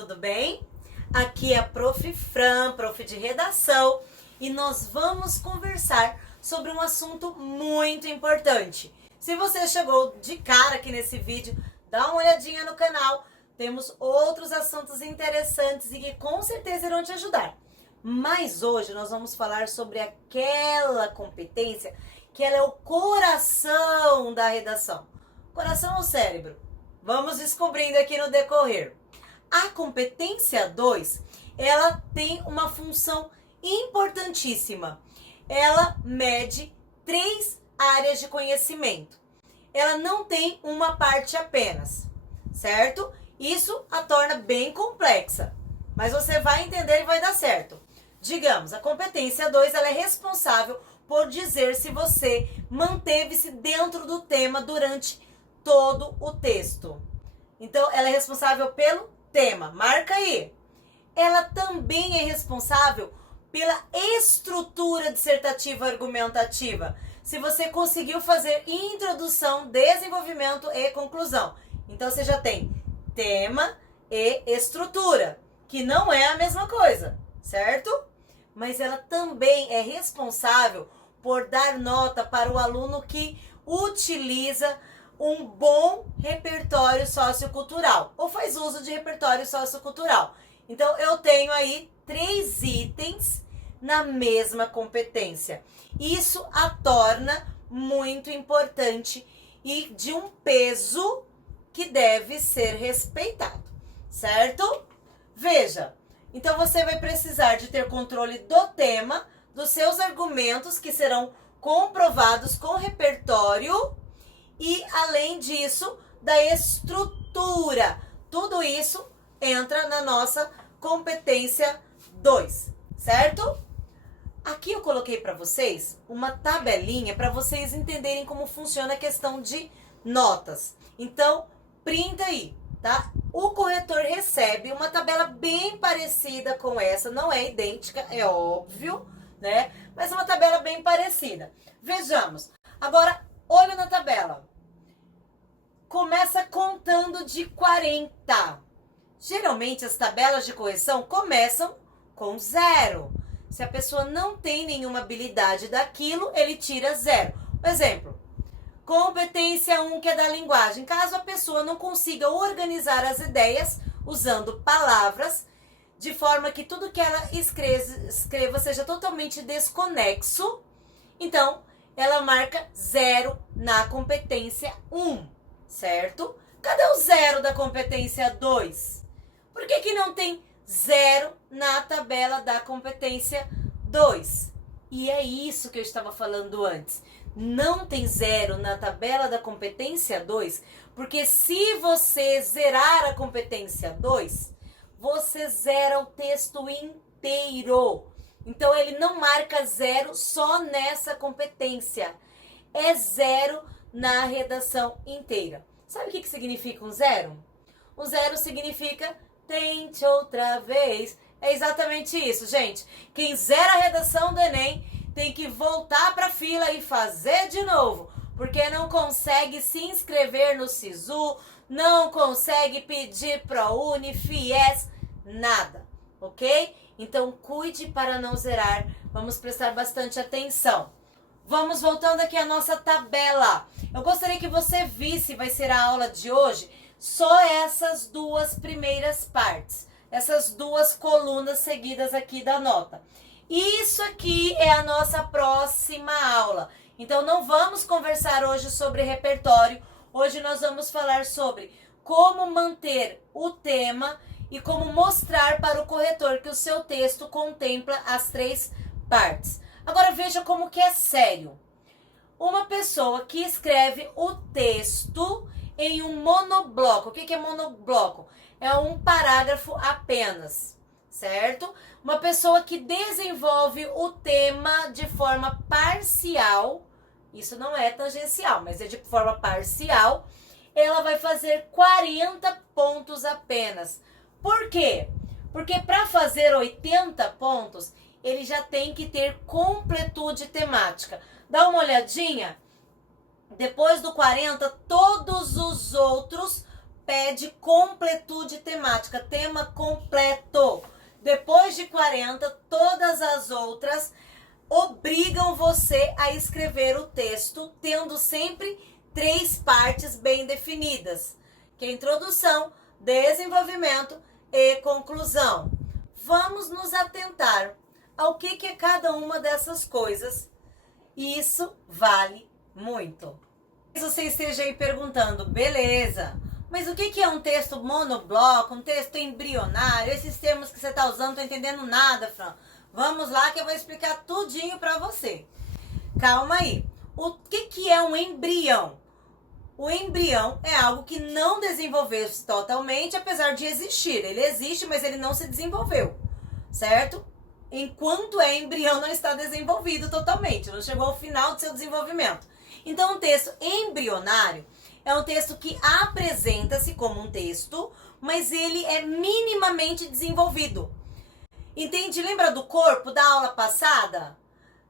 tudo bem? Aqui é a Prof. Fran, prof de redação, e nós vamos conversar sobre um assunto muito importante. Se você chegou de cara aqui nesse vídeo, dá uma olhadinha no canal, temos outros assuntos interessantes e que com certeza irão te ajudar. Mas hoje nós vamos falar sobre aquela competência que ela é o coração da redação. Coração ou cérebro? Vamos descobrindo aqui no decorrer. A competência 2, ela tem uma função importantíssima. Ela mede 3 áreas de conhecimento. Ela não tem uma parte apenas, certo? Isso a torna bem complexa, mas você vai entender e vai dar certo. Digamos, a competência 2, ela é responsável por dizer se você manteve-se dentro do tema durante todo o texto. Então, ela é responsável pelo tema. Marca aí. Ela também é responsável pela estrutura dissertativa argumentativa. Se você conseguiu fazer introdução, desenvolvimento e conclusão. Então, você já tem tema e estrutura, que não é a mesma coisa, certo? Mas ela também é responsável por dar nota para o aluno que utiliza um bom repertório sociocultural, ou faz uso de repertório sociocultural. Então, eu tenho aí 3 itens na mesma competência. Isso a torna muito importante e de um peso que deve ser respeitado, certo? Veja, então você vai precisar de ter controle do tema, dos seus argumentos que serão comprovados com repertório e, além disso, da estrutura. Tudo isso entra na nossa competência 2, certo? Aqui eu coloquei para vocês uma tabelinha para vocês entenderem como funciona a questão de notas. Então, printa aí, tá? O corretor recebe uma tabela bem parecida com essa, não é idêntica, é óbvio, né? Mas é uma tabela bem parecida. Vejamos. Agora, olha na tabela. Começa contando de 40. Geralmente as tabelas de correção começam com 0. Se a pessoa não tem nenhuma habilidade daquilo, ele tira 0. Por exemplo, competência 1, que é da linguagem. Caso a pessoa não consiga organizar as ideias usando palavras, de forma que tudo que ela escreva seja totalmente desconexo, então ela marca 0 na competência 1. Certo? Cadê o 0 da competência 2? Por que não tem 0 na tabela da competência 2? E é isso que eu estava falando antes. Não tem 0 na tabela da competência 2, porque se você zerar a competência 2, você zera o texto inteiro. Então, ele não marca 0 só nessa competência. É 0 na redação inteira. Sabe o que significa um 0? Um 0 significa tente outra vez. É exatamente isso, gente. Quem zera a redação do Enem tem que voltar para a fila e fazer de novo, porque não consegue se inscrever no SISU, não consegue pedir ProUni, FIES, nada, ok? Então, cuide para não zerar. Vamos prestar bastante atenção. Vamos voltando aqui à nossa tabela. Eu gostaria que você visse, vai ser a aula de hoje, só essas 2 primeiras partes. Essas 2 colunas seguidas aqui da nota. Isso aqui é a nossa próxima aula. Então, não vamos conversar hoje sobre repertório. Hoje nós vamos falar sobre como manter o tema e como mostrar para o corretor que o seu texto contempla as 3 partes. Agora veja como que é sério. Uma pessoa que escreve o texto em um monobloco. O que é monobloco? É um parágrafo apenas, certo? Uma pessoa que desenvolve o tema de forma parcial, isso não é tangencial, mas é de forma parcial, ela vai fazer 40 pontos apenas. Por quê? Porque para fazer 80 pontos, ele já tem que ter completude temática. Dá uma olhadinha. Depois do 40, todos os outros pede completude temática, tema completo. Depois de 40, todas as outras obrigam você a escrever o texto, tendo sempre 3 partes bem definidas, que é introdução, desenvolvimento e conclusão. Vamos nos atentar ao que é cada uma dessas coisas. Isso vale muito. Você esteja aí perguntando, beleza, mas o que é um texto monobloco, um texto embrionário? Esses termos que você está usando, não estou entendendo nada, Fran. Vamos lá que eu vou explicar tudinho para você. Calma aí. O que é um embrião? O embrião é algo que não desenvolveu-se totalmente, apesar de existir. Ele existe, mas ele não se desenvolveu, certo? Enquanto é embrião, não está desenvolvido totalmente, não chegou ao final do seu desenvolvimento. Então, um texto embrionário é um texto que apresenta-se como um texto, mas ele é minimamente desenvolvido. Entende? Lembra do corpo da aula passada?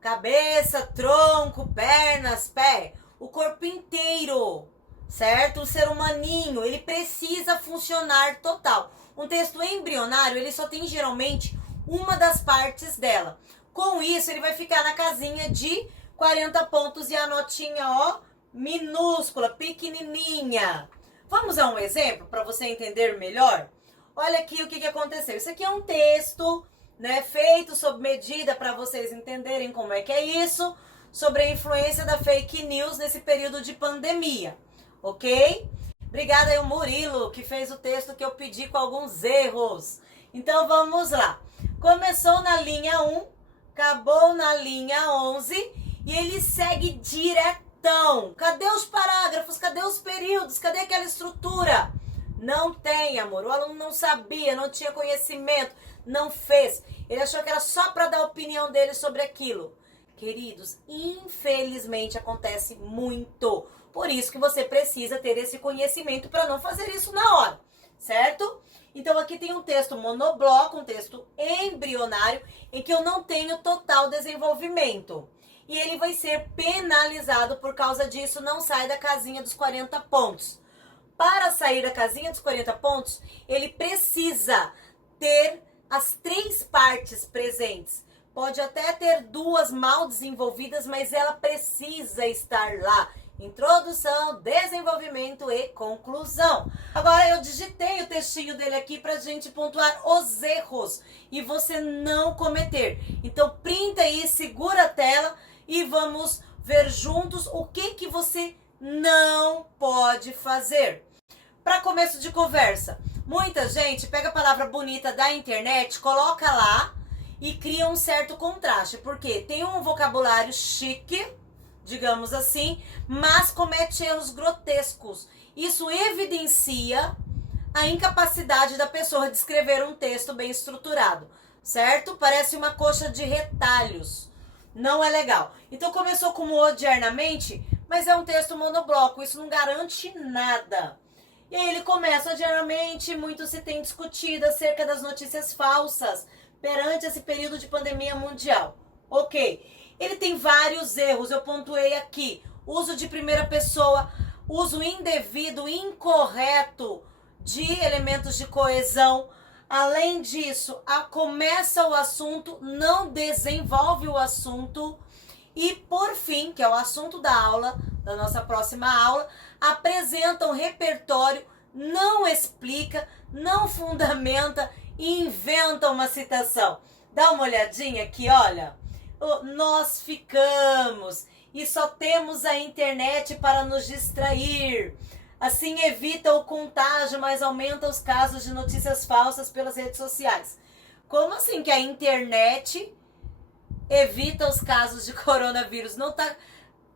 Cabeça, tronco, pernas, pé. O corpo inteiro, certo? O ser humaninho, ele precisa funcionar total. Um texto embrionário, ele só tem geralmente uma das partes dela. Com isso, ele vai ficar na casinha de 40 pontos e a notinha, ó, minúscula, pequenininha. Vamos a um exemplo para você entender melhor? Olha aqui o que aconteceu. Isso aqui é um texto, né, feito sob medida para vocês entenderem como é que é isso, sobre a influência da fake news nesse período de pandemia, ok? Obrigada aí o Murilo, que fez o texto que eu pedi com alguns erros. Então vamos lá. Começou na linha 1, acabou na linha 11 e ele segue diretão. Cadê os parágrafos? Cadê os períodos? Cadê aquela estrutura? Não tem, amor. O aluno não sabia, não tinha conhecimento, não fez. Ele achou que era só para dar a opinião dele sobre aquilo. Queridos, infelizmente acontece muito. Por isso que você precisa ter esse conhecimento para não fazer isso na hora, certo? Então aqui tem um texto monobloco, um texto embrionário, em que eu não tenho total desenvolvimento. E ele vai ser penalizado por causa disso, não sai da casinha dos 40 pontos. Para sair da casinha dos 40 pontos, ele precisa ter as 3 partes presentes. Pode até ter 2 mal desenvolvidas, mas ela precisa estar lá. Introdução, desenvolvimento e conclusão. Agora eu digitei o textinho dele aqui pra gente pontuar os erros e você não cometer. Então printa aí, segura a tela e vamos ver juntos o que você não pode fazer. Para começo de conversa, muita gente pega a palavra bonita da internet, coloca lá e cria um certo contraste, porque tem um vocabulário chique, digamos assim, mas comete erros grotescos. Isso evidencia a incapacidade da pessoa de escrever um texto bem estruturado, certo? Parece uma coxa de retalhos. Não é legal. Então começou como odiernamente, mas é um texto monobloco, isso não garante nada. E aí ele começa odiernamente, muito se tem discutido acerca das notícias falsas perante esse período de pandemia mundial. Ok. Ele tem vários erros, eu pontuei aqui. Uso de primeira pessoa, uso indevido, incorreto de elementos de coesão. Além disso, começa o assunto, não desenvolve o assunto. E por fim, que é o assunto da aula, da nossa próxima aula, apresenta um repertório, não explica, não fundamenta e inventa uma citação. Dá uma olhadinha aqui, olha. Nós ficamos e só temos a internet para nos distrair. Assim evita o contágio, mas aumenta os casos de notícias falsas pelas redes sociais. Como assim que a internet evita os casos de coronavírus? Não tá...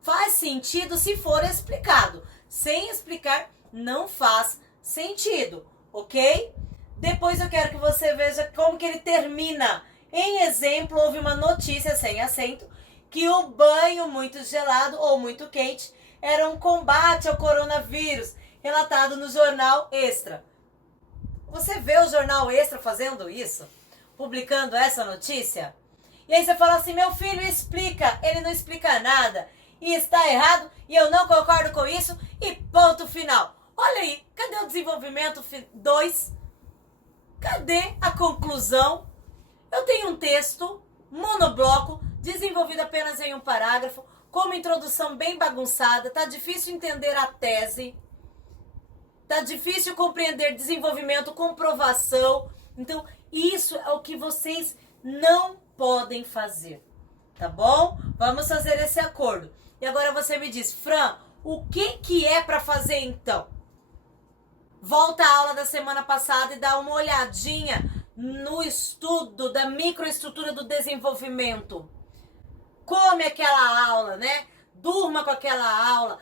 Faz sentido se for explicado. Sem explicar, não faz sentido, ok? Depois eu quero que você veja como que ele termina. Em exemplo, houve uma notícia sem acento que o banho muito gelado ou muito quente era um combate ao coronavírus, relatado no Jornal Extra. Você vê o Jornal Extra fazendo isso? Publicando essa notícia? E aí você fala assim, meu filho explica, ele não explica nada, e está errado, e eu não concordo com isso, e ponto final. Olha aí, cadê o desenvolvimento 2? Cadê a conclusão? Eu tenho um texto monobloco, desenvolvido apenas em um parágrafo, com uma introdução bem bagunçada, tá difícil entender a tese, tá difícil compreender desenvolvimento, comprovação. Então, isso é o que vocês não podem fazer, tá bom? Vamos fazer esse acordo. E agora você me diz, Fran, o que é para fazer então? Volta à aula da semana passada e dá uma olhadinha no estudo da microestrutura do desenvolvimento. Come aquela aula, né? Durma com aquela aula,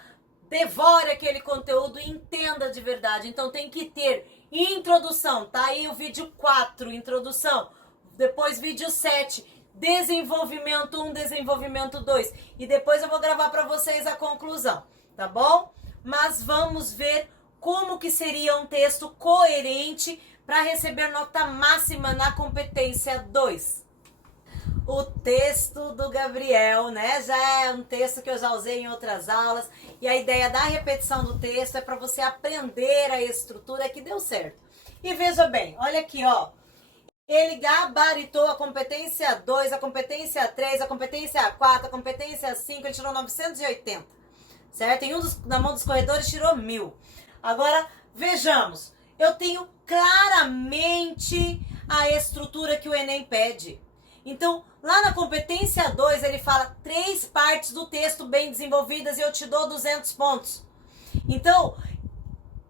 devore aquele conteúdo e entenda de verdade. Então tem que ter introdução, tá aí o vídeo 4, introdução. Depois vídeo 7, desenvolvimento 1, desenvolvimento 2. E depois eu vou gravar para vocês a conclusão, tá bom? Mas vamos ver como que seria um texto coerente para receber nota máxima na competência 2. O texto do Gabriel, né? Já é um texto que eu já usei em outras aulas. E a ideia da repetição do texto é para você aprender a estrutura que deu certo. E veja bem, olha aqui, ó. Ele gabaritou a competência 2, a competência 3, a competência 4, a competência 5, ele tirou 980. Certo? Em na mão dos corredores tirou 1000. Agora, vejamos. Eu tenho claramente a estrutura que o Enem pede. Então, lá na competência 2, ele fala 3 partes do texto bem desenvolvidas e eu te dou 200 pontos. Então,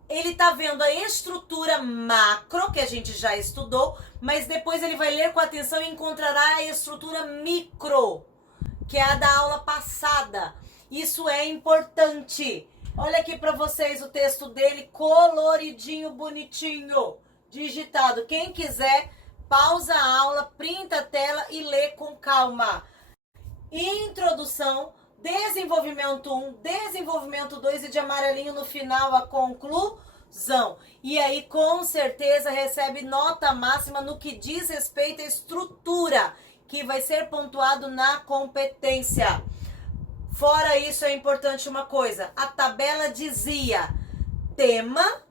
ele está vendo a estrutura macro, que a gente já estudou, mas depois ele vai ler com atenção e encontrará a estrutura micro, que é a da aula passada. Isso é importante. Olha aqui para vocês o texto dele, coloridinho, bonitinho, digitado. Quem quiser, pausa a aula, printa a tela e lê com calma. Introdução, desenvolvimento 1, desenvolvimento 2 e de amarelinho no final a conclusão. E aí com certeza recebe nota máxima no que diz respeito à estrutura, que vai ser pontuado na competência. Fora isso, é importante uma coisa, a tabela dizia tema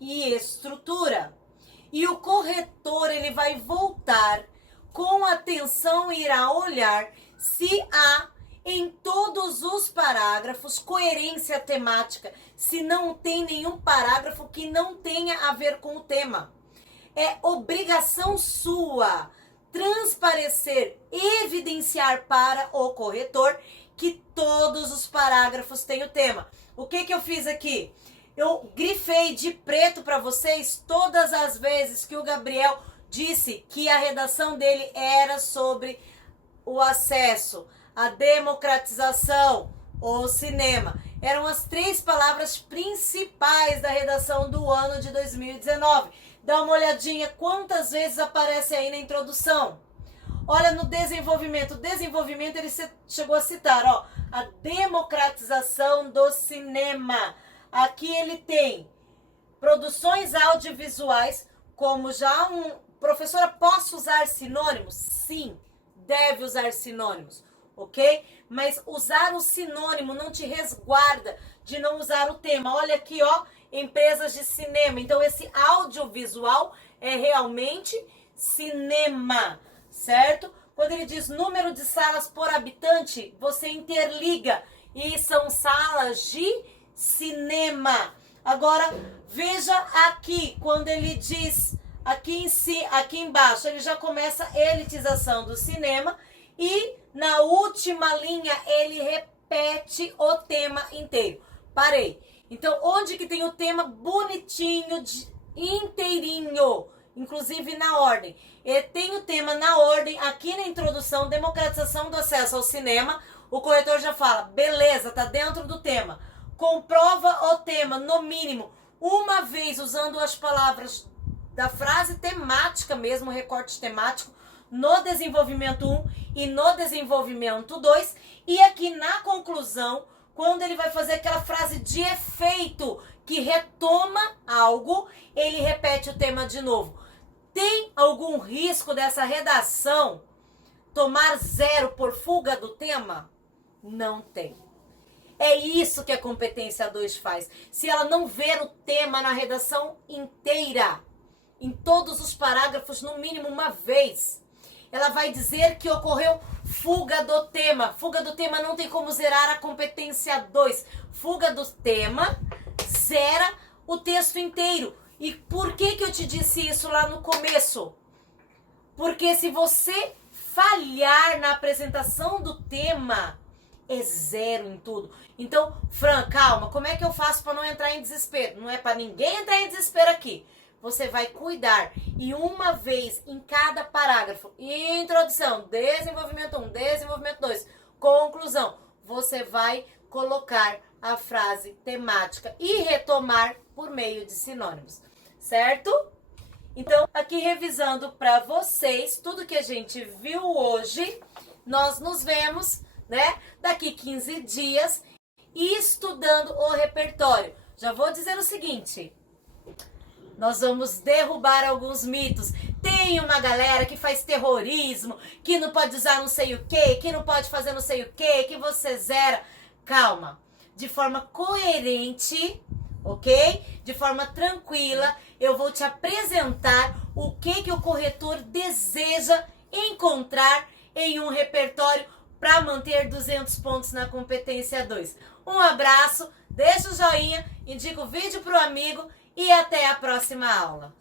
e estrutura. E o corretor, ele vai voltar com atenção e irá olhar se há em todos os parágrafos coerência temática, se não tem nenhum parágrafo que não tenha a ver com o tema. É obrigação sua transparecer, evidenciar para o corretor que todos os parágrafos têm o tema. O que eu fiz aqui? Eu grifei de preto para vocês todas as vezes que o Gabriel disse que a redação dele era sobre o acesso, a democratização, o cinema. Eram as 3 palavras principais da redação do ano de 2019. Dá uma olhadinha quantas vezes aparece aí na introdução. Olha no desenvolvimento. O desenvolvimento ele chegou a citar, ó, a democratização do cinema. Aqui ele tem produções audiovisuais, como já professora, posso usar sinônimos? Sim, deve usar sinônimos, ok? Mas usar o sinônimo não te resguarda de não usar o tema. Olha aqui, ó, empresas de cinema. Então esse audiovisual é realmente cinema, certo? Quando ele diz número de salas por habitante, você interliga. E são salas de cinema. Agora, veja aqui, quando ele diz aqui em si, aqui embaixo, ele já começa a elitização do cinema e na última linha ele repete o tema inteiro. Parei. Então, onde que tem o tema bonitinho, inteirinho, inclusive na ordem? E tem o tema na ordem, aqui na introdução, democratização do acesso ao cinema, o corretor já fala, beleza, tá dentro do tema. Comprova o tema, no mínimo, uma vez usando as palavras da frase temática mesmo, recorte temático, no desenvolvimento 1 e no desenvolvimento 2. E aqui na conclusão, quando ele vai fazer aquela frase de efeito, que retoma algo, ele repete o tema de novo. Tem algum risco dessa redação tomar 0 por fuga do tema? Não tem. É isso que a competência 2 faz. Se ela não ver o tema na redação inteira, em todos os parágrafos, no mínimo uma vez, ela vai dizer que ocorreu fuga do tema. Fuga do tema não tem como zerar a competência 2. Fuga do tema zera o texto inteiro. E por que eu te disse isso lá no começo? Porque se você falhar na apresentação do tema, é zero em tudo. Então, Fran, calma, como é que eu faço para não entrar em desespero? Não é para ninguém entrar em desespero aqui. Você vai cuidar e uma vez em cada parágrafo, introdução, desenvolvimento 1, desenvolvimento 2, conclusão, você vai colocar a frase temática e retomar por meio de sinônimos, certo? Então, aqui revisando para vocês tudo que a gente viu hoje, nós nos vemos, né, daqui 15 dias estudando o repertório. Já vou dizer o seguinte, nós vamos derrubar alguns mitos. Tem uma galera que faz terrorismo, que não pode usar não sei o que não pode fazer não sei o que você zera. Calma, de forma coerente, ok? De forma tranquila, eu vou te apresentar o que o corretor deseja encontrar em um repertório para manter 200 pontos na competência 2. Um abraço, deixa o joinha, indica o vídeo para o amigo e até a próxima aula.